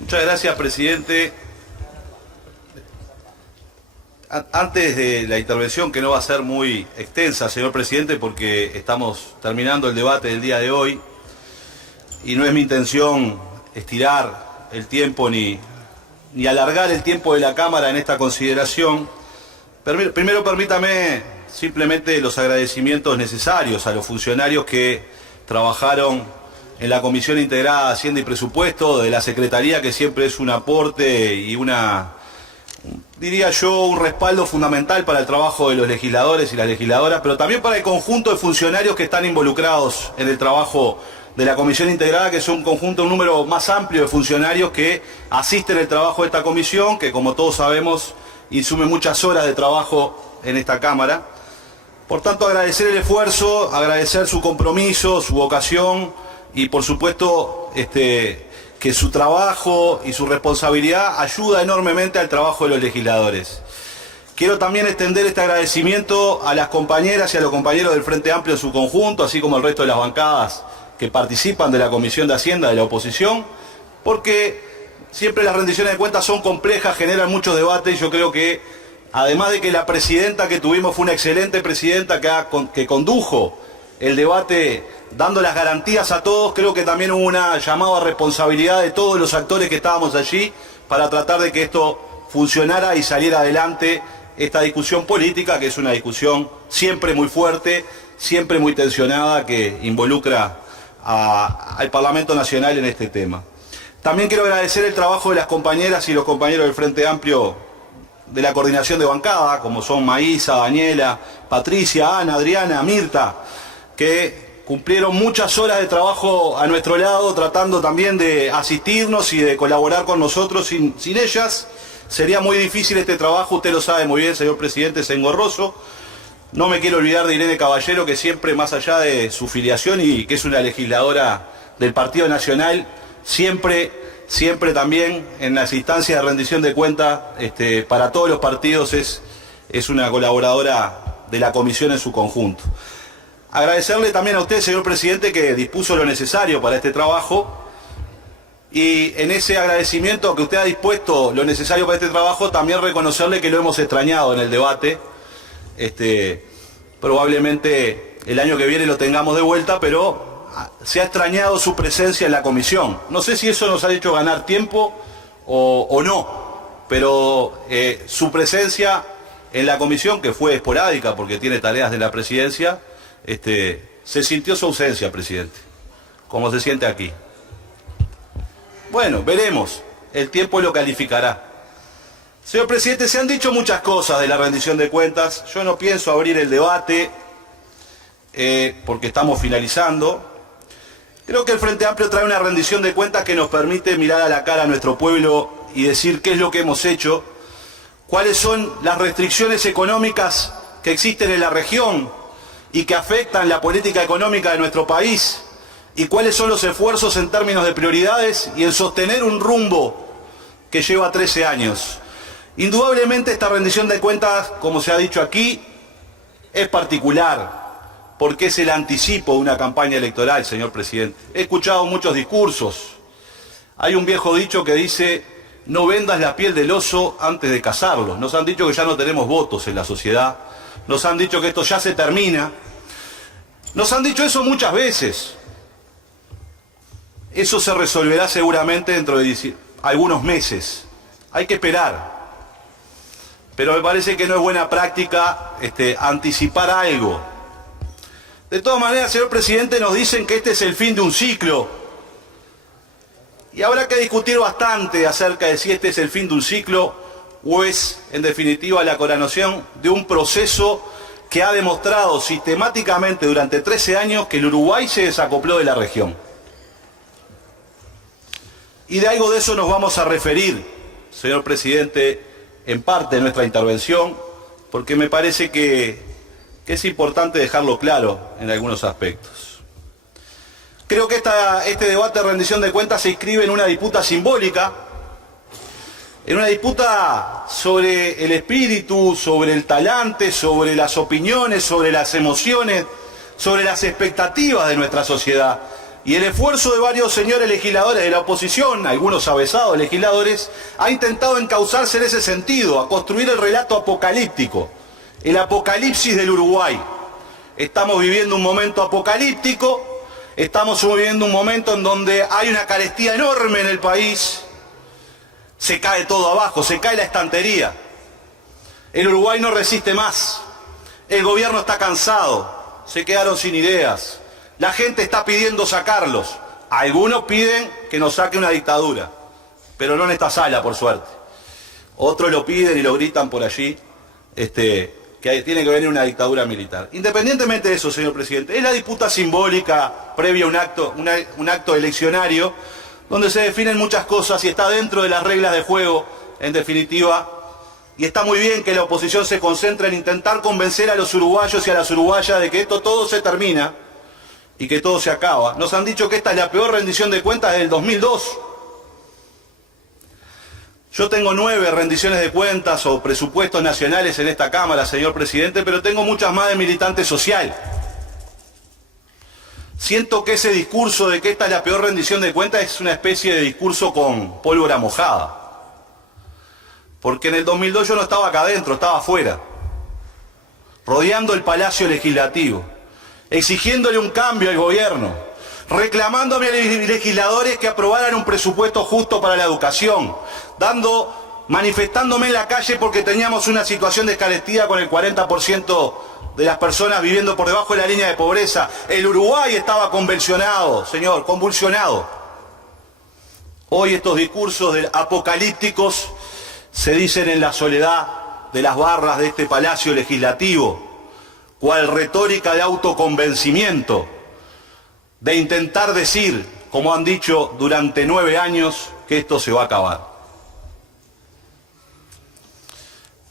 Muchas gracias, presidente. Antes de la intervención, que no va a ser muy extensa, señor presidente, porque estamos terminando el debate del día de hoy y no es mi intención estirar el tiempo ni alargar el tiempo de la Cámara en esta consideración. Primero permítame simplemente los agradecimientos necesarios a los funcionarios que trabajaron en la Comisión Integrada de Hacienda y Presupuesto, de la Secretaría, que siempre es un aporte y diría yo, un respaldo fundamental para el trabajo de los legisladores y las legisladoras, pero también para el conjunto de funcionarios que están involucrados en el trabajo de la Comisión Integrada, que es un número más amplio de funcionarios que asisten al trabajo de esta comisión, que como todos sabemos, insume muchas horas de trabajo en esta Cámara. Por tanto, agradecer el esfuerzo, agradecer su compromiso, su vocación y, por supuesto, que su trabajo y su responsabilidad ayuda enormemente al trabajo de los legisladores. Quiero también extender este agradecimiento a las compañeras y a los compañeros del Frente Amplio en su conjunto, así como al resto de las bancadas que participan de la Comisión de Hacienda de la oposición, porque siempre las rendiciones de cuentas son complejas, generan muchos debates y yo creo que, además de que la presidenta que tuvimos fue una excelente presidenta que condujo el debate dando las garantías a todos, creo que también hubo una llamada a responsabilidad de todos los actores que estábamos allí para tratar de que esto funcionara y saliera adelante esta discusión política, que es una discusión siempre muy fuerte, siempre muy tensionada, que involucra al Parlamento Nacional en este tema. También quiero agradecer el trabajo de las compañeras y los compañeros del Frente Amplio de la coordinación de bancada, como son Maísa, Daniela, Patricia, Ana, Adriana, Mirta, que cumplieron muchas horas de trabajo a nuestro lado, tratando también de asistirnos y de colaborar con nosotros. Sin ellas sería muy difícil este trabajo, usted lo sabe muy bien, señor presidente, es engorroso. No me quiero olvidar de Irene Caballero, que siempre, más allá de su filiación y que es una legisladora del Partido Nacional, siempre también en las instancias de rendición de cuentas para todos los partidos es una colaboradora de la comisión en su conjunto. Agradecerle también a usted, señor presidente, que dispuso lo necesario para este trabajo, y en ese agradecimiento que usted ha dispuesto lo necesario para este trabajo, también reconocerle que lo hemos extrañado en el debate. Probablemente el año que viene lo tengamos de vuelta, pero se ha extrañado su presencia en la comisión. No sé si eso nos ha hecho ganar tiempo o no, pero su presencia en la comisión, que fue esporádica porque tiene tareas de la presidencia, se sintió su ausencia, presidente, como se siente aquí. Bueno, veremos, el tiempo lo calificará. Señor presidente, se han dicho muchas cosas de la rendición de cuentas. Yo no pienso abrir el debate porque estamos finalizando. Creo que el Frente Amplio trae una rendición de cuentas que nos permite mirar a la cara a nuestro pueblo y decir qué es lo que hemos hecho, cuáles son las restricciones económicas que existen en la región y que afectan la política económica de nuestro país, y cuáles son los esfuerzos en términos de prioridades y en sostener un rumbo que lleva 13 años. Indudablemente esta rendición de cuentas, como se ha dicho aquí, es particular, porque es el anticipo de una campaña electoral, señor presidente. He escuchado muchos discursos. Hay un viejo dicho que dice: no vendas la piel del oso antes de cazarlo. Nos han dicho que ya no tenemos votos en la sociedad, nos han dicho que esto ya se termina, nos han dicho eso muchas veces. Eso se resolverá seguramente dentro de algunos meses. Hay que esperar. Pero me parece que no es buena práctica anticipar algo. De todas maneras, señor presidente, nos dicen que este es el fin de un ciclo. Y habrá que discutir bastante acerca de si este es el fin de un ciclo o es, en definitiva, la coronación de un proceso que ha demostrado sistemáticamente durante 13 años que el Uruguay se desacopló de la región. Y de algo de eso nos vamos a referir, señor presidente, en parte de nuestra intervención, porque me parece que es importante dejarlo claro en algunos aspectos. Creo que este debate de rendición de cuentas se inscribe en una disputa simbólica, en una disputa sobre el espíritu, sobre el talante, sobre las opiniones, sobre las emociones, sobre las expectativas de nuestra sociedad. Y el esfuerzo de varios señores legisladores de la oposición, algunos avesados legisladores, ha intentado encauzarse en ese sentido, a construir el relato apocalíptico, el apocalipsis del Uruguay. Estamos viviendo un momento apocalíptico, estamos viviendo un momento en donde hay una carestía enorme en el país, se cae todo abajo, se cae la estantería. El Uruguay no resiste más, el gobierno está cansado, se quedaron sin ideas. La gente está pidiendo sacarlos. Algunos piden que nos saque una dictadura, pero no en esta sala, por suerte. Otros lo piden y lo gritan por allí, que tiene que venir una dictadura militar. Independientemente de eso, señor presidente, es la disputa simbólica previa a un acto eleccionario, donde se definen muchas cosas y está dentro de las reglas de juego, en definitiva. Y está muy bien que la oposición se concentre en intentar convencer a los uruguayos y a las uruguayas de que esto todo se termina y que todo se acaba. Nos han dicho que esta es la peor rendición de cuentas desde el 2002. Yo tengo 9 rendiciones de cuentas o presupuestos nacionales en esta Cámara, señor presidente, pero tengo muchas más de militante social. Siento que ese discurso de que esta es la peor rendición de cuentas es una especie de discurso con pólvora mojada. Porque en el 2002 yo no estaba acá adentro, estaba afuera, rodeando el Palacio Legislativo, exigiéndole un cambio al gobierno, reclamándome a los legisladores que aprobaran un presupuesto justo para la educación, manifestándome en la calle porque teníamos una situación de carestía con el 40% de las personas viviendo por debajo de la línea de pobreza. El Uruguay estaba convulsionado, señor, convulsionado. Hoy estos discursos apocalípticos se dicen en la soledad de las barras de este Palacio Legislativo, cual retórica de autoconvencimiento, de intentar decir, como han dicho durante 9 años, que esto se va a acabar.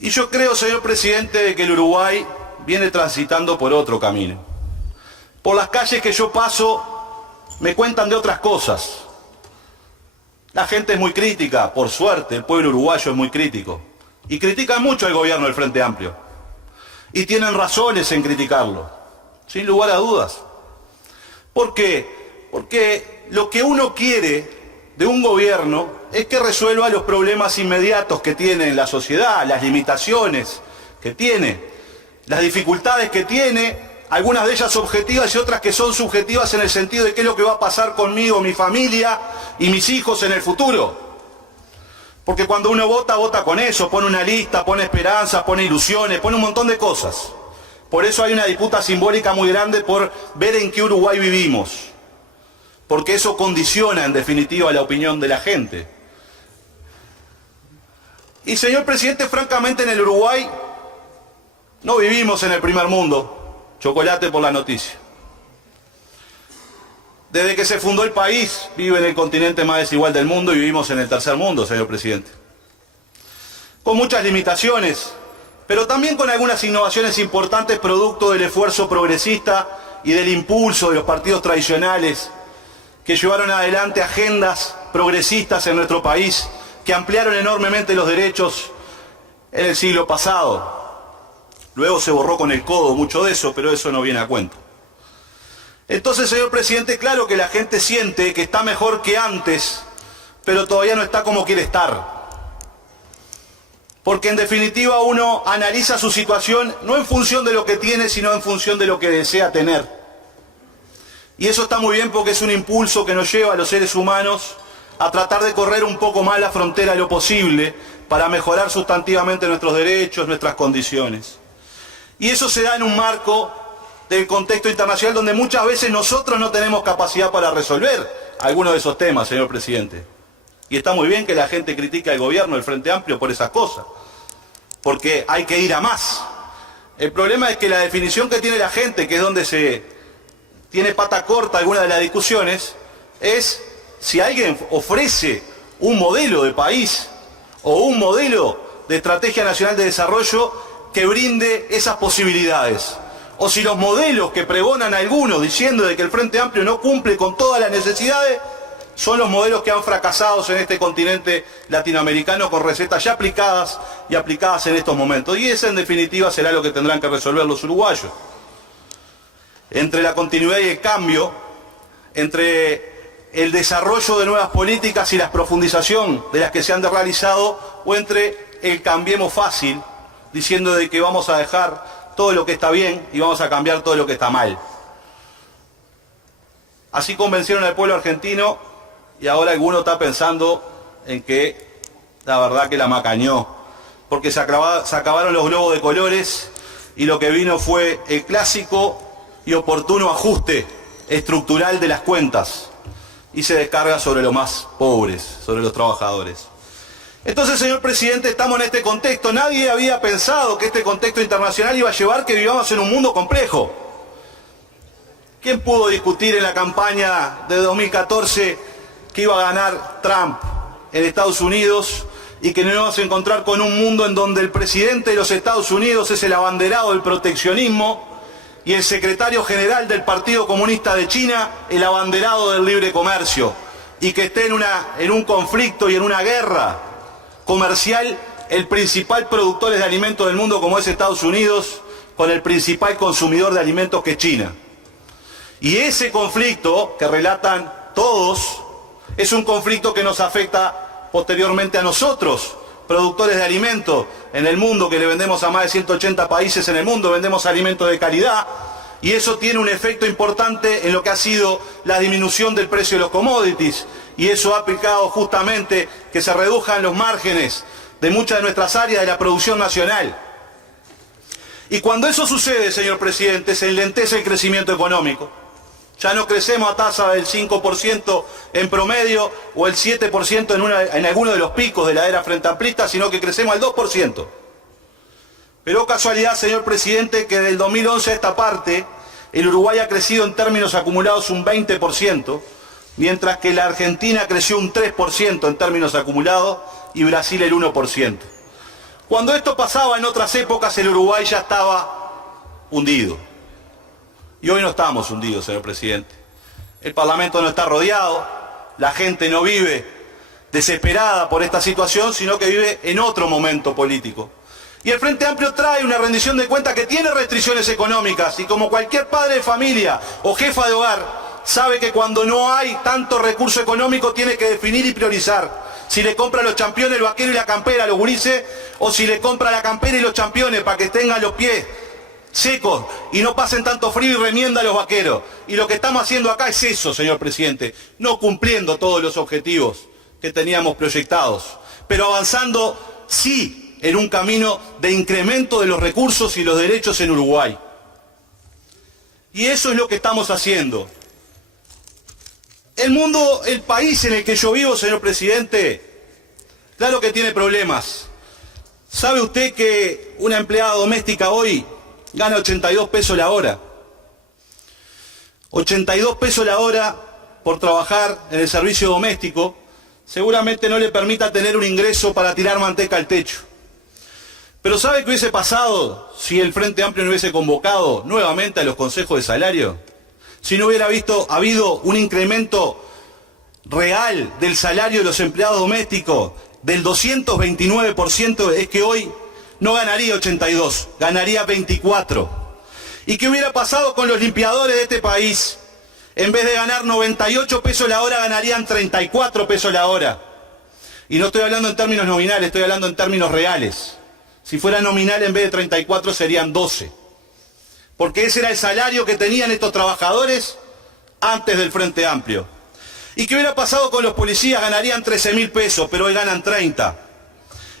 Y yo creo, señor presidente, que el Uruguay viene transitando por otro camino. Por las calles que yo paso me cuentan de otras cosas. La gente es muy crítica, por suerte, el pueblo uruguayo es muy crítico. Y critican mucho al gobierno del Frente Amplio. Y tienen razones en criticarlo, sin lugar a dudas. ¿Por qué? Porque lo que uno quiere de un gobierno es que resuelva los problemas inmediatos que tiene la sociedad, las limitaciones que tiene, las dificultades que tiene, algunas de ellas objetivas y otras que son subjetivas en el sentido de qué es lo que va a pasar conmigo, mi familia y mis hijos en el futuro. Porque cuando uno vota, vota con eso, pone una lista, pone esperanzas, pone ilusiones, pone un montón de cosas. Por eso hay una disputa simbólica muy grande por ver en qué Uruguay vivimos. Porque eso condiciona, en definitiva, la opinión de la gente. Y, señor presidente, francamente en el Uruguay no vivimos en el primer mundo. Chocolate por la noticia. Desde que se fundó el país, vive en el continente más desigual del mundo y vivimos en el tercer mundo, señor presidente. Con muchas limitaciones, pero también con algunas innovaciones importantes producto del esfuerzo progresista y del impulso de los partidos tradicionales que llevaron adelante agendas progresistas en nuestro país, que ampliaron enormemente los derechos en el siglo pasado. Luego se borró con el codo mucho de eso, pero eso no viene a cuento. Entonces, señor presidente, claro que la gente siente que está mejor que antes, pero todavía no está como quiere estar. Porque en definitiva uno analiza su situación no en función de lo que tiene, sino en función de lo que desea tener. Y eso está muy bien porque es un impulso que nos lleva a los seres humanos a tratar de correr un poco más la frontera de lo posible para mejorar sustantivamente nuestros derechos, nuestras condiciones. Y eso se da en un marco del contexto internacional donde muchas veces nosotros no tenemos capacidad para resolver algunos de esos temas, señor presidente. Y está muy bien que la gente critique al gobierno del Frente Amplio por esas cosas, porque hay que ir a más. El problema es que la definición que tiene la gente, que es donde se tiene pata corta alguna de las discusiones, es si alguien ofrece un modelo de país o un modelo de estrategia nacional de desarrollo que brinde esas posibilidades. O si los modelos que pregonan algunos diciendo de que el Frente Amplio no cumple con todas las necesidades son los modelos que han fracasado en este continente latinoamericano con recetas ya aplicadas y aplicadas en estos momentos. Y esa en definitiva será lo que tendrán que resolver los uruguayos. Entre la continuidad y el cambio, entre el desarrollo de nuevas políticas y la profundización de las que se han realizado, o entre el cambiemos fácil, diciendo de que vamos a dejar todo lo que está bien y vamos a cambiar todo lo que está mal. Así convencieron al pueblo argentino y ahora alguno está pensando en que la verdad que la macañó, porque se acabaron los globos de colores y lo que vino fue el clásico y oportuno ajuste estructural de las cuentas y se descarga sobre los más pobres, sobre los trabajadores. Entonces, señor presidente, estamos en este contexto. Nadie había pensado que este contexto internacional iba a llevar que vivamos en un mundo complejo. ¿Quién pudo discutir en la campaña de 2014 que iba a ganar Trump en Estados Unidos y que nos íbamos a encontrar con un mundo en donde el presidente de los Estados Unidos es el abanderado del proteccionismo y el secretario general del Partido Comunista de China el abanderado del libre comercio, y que esté en un conflicto y en una guerra comercial el principal productor de alimentos del mundo, como es Estados Unidos, con el principal consumidor de alimentos, que es China? Y ese conflicto que relatan todos es un conflicto que nos afecta posteriormente a nosotros, productores de alimentos en el mundo, que le vendemos a más de 180 países en el mundo, vendemos alimentos de calidad, y eso tiene un efecto importante en lo que ha sido la disminución del precio de los commodities, y eso ha aplicado justamente que se reduzcan los márgenes de muchas de nuestras áreas de la producción nacional. Y cuando eso sucede, señor presidente, se enlentece el crecimiento económico. Ya no crecemos a tasa del 5% en promedio o el 7% en alguno de los picos de la era frente amplista, sino que crecemos al 2%. Pero casualidad, señor presidente, que del 2011 a esta parte, el Uruguay ha crecido en términos acumulados un 20%, mientras que la Argentina creció un 3% en términos acumulados y Brasil el 1%. Cuando esto pasaba en otras épocas, el Uruguay ya estaba hundido. Y hoy no estamos hundidos, señor presidente. El Parlamento no está rodeado, la gente no vive desesperada por esta situación, sino que vive en otro momento político. Y el Frente Amplio trae una rendición de cuentas que tiene restricciones económicas, y como cualquier padre de familia o jefa de hogar, sabe que cuando no hay tanto recurso económico tiene que definir y priorizar. Si le compra los championes, el vaquero y la campera a los gurises, o si le compra la campera y los championes para que tengan los pies secos y no pasen tanto frío, y remienda a los vaqueros. Y lo que estamos haciendo acá es eso, señor presidente, no cumpliendo todos los objetivos que teníamos proyectados, pero avanzando sí en un camino de incremento de los recursos y los derechos en Uruguay. Y eso es lo que estamos haciendo. El mundo, el país en el que yo vivo, señor presidente, claro que tiene problemas. ¿Sabe usted que una empleada doméstica hoy gana 82 pesos la hora? 82 pesos la hora por trabajar en el servicio doméstico seguramente no le permita tener un ingreso para tirar manteca al techo. Pero ¿sabe qué hubiese pasado si el Frente Amplio no hubiese convocado nuevamente a los consejos de salario? Si no hubiera habido un incremento real del salario de los empleados domésticos del 229%, es que hoy no ganaría 82, ganaría 24. ¿Y qué hubiera pasado con los limpiadores de este país? En vez de ganar 98 pesos la hora, ganarían 34 pesos la hora. Y no estoy hablando en términos nominales, estoy hablando en términos reales. Si fuera nominal, en vez de 34 serían 12. Porque ese era el salario que tenían estos trabajadores antes del Frente Amplio. ¿Y qué hubiera pasado con los policías? Ganarían 13.000 pesos, pero hoy ganan 30.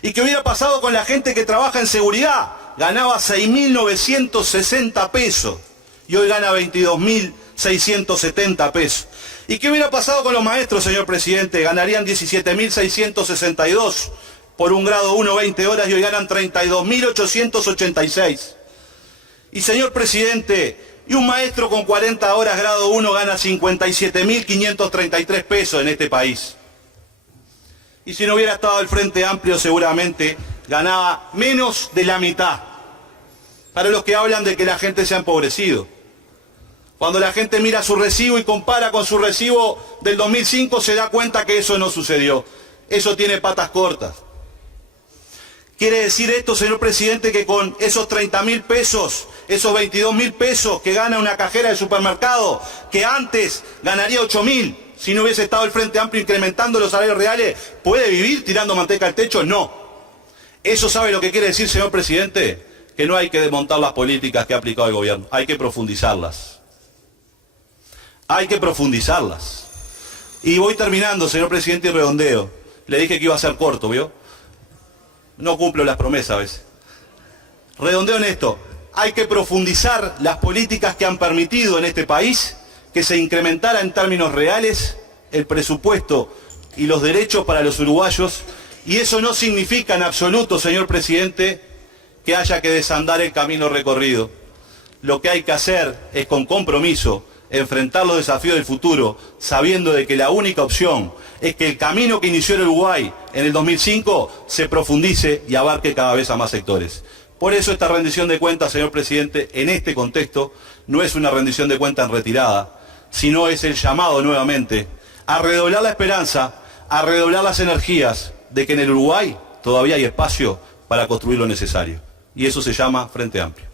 ¿Y qué hubiera pasado con la gente que trabaja en seguridad? Ganaba 6.960 pesos y hoy gana 22.670 pesos. ¿Y qué hubiera pasado con los maestros, señor presidente? Ganarían 17.662 por un grado 1, 20 horas y hoy ganan 32.886. Y señor presidente, y un maestro con 40 horas grado 1 gana 57.533 pesos en este país. Y si no hubiera estado el Frente Amplio, seguramente ganaba menos de la mitad. Para los que hablan de que la gente se ha empobrecido. Cuando la gente mira su recibo y compara con su recibo del 2005, se da cuenta que eso no sucedió. Eso tiene patas cortas. Quiere decir esto, señor presidente, que con esos 30.000 pesos esos 22.000 pesos que gana una cajera de supermercado, que antes ganaría 8.000 si no hubiese estado el Frente Amplio incrementando los salarios reales, ¿puede vivir tirando manteca al techo? No. ¿Eso sabe lo que quiere decir, señor presidente? Que no hay que desmontar las políticas que ha aplicado el gobierno, hay que profundizarlas. Hay que profundizarlas. Y voy terminando, señor presidente, y redondeo. Le dije que iba a ser corto, ¿vio? No cumplo las promesas a veces. Redondeo en esto. Hay que profundizar las políticas que han permitido en este país que se incrementara en términos reales el presupuesto y los derechos para los uruguayos. Y eso no significa en absoluto, señor presidente, que haya que desandar el camino recorrido. Lo que hay que hacer es, con compromiso, enfrentar los desafíos del futuro, sabiendo de que la única opción es que el camino que inició el Uruguay en el 2005 se profundice y abarque cada vez a más sectores. Por eso esta rendición de cuentas, señor presidente, en este contexto, no es una rendición de cuentas en retirada, sino es el llamado nuevamente a redoblar la esperanza, a redoblar las energías de que en el Uruguay todavía hay espacio para construir lo necesario. Y eso se llama Frente Amplio.